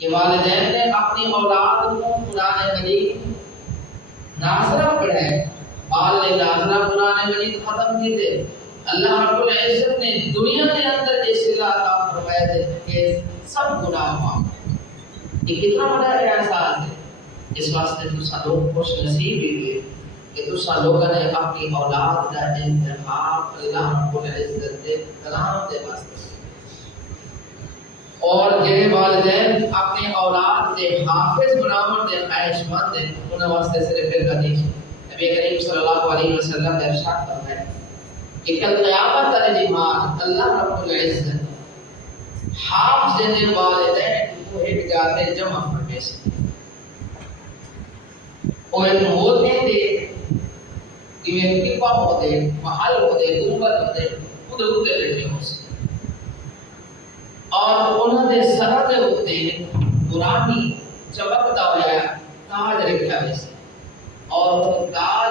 کہ والدین نے اپنی اولاد کو قرآن مجید ناظرہ پڑھائے، بال نے ناظرہ قرآن مجید ختم کی تھے، اللہ رب العزت نے دنیا کے اندر یہ صلہ عطا فرمایا تھے کہ سب گناہ معاف۔ یہ کتنا بڑا احساس ہے، اس واسطے تسا لوگ خوش نصیب ہوئے کہ تسا لوگوں نے اپنی اولاد کا انتخاب اللہ رب العزت کے کلام کے واسطے، اور جڑے والدین اپنے اولاد کے حافظ بناون دے خواہش مند ہیں انہاں واسطے صرف ایک حدیث نبی کریم صلی اللہ علیہ وسلم نے ارشاد فرمایا کہ کل قیامت والے دن اللہ رب العزت حافظ دے والدین کو ایک جاتے جمع فرمائے سے اور ایک ہوتے دے دیویں کپا ہوتے محل ہوتے گنبد ہوتے خود ہوتے بیٹھے ہو سے اور انہوں نے سرہ دے ہوتے نورانی چمکتا ہوا تاج رکھا ویسے، اور وہ تاج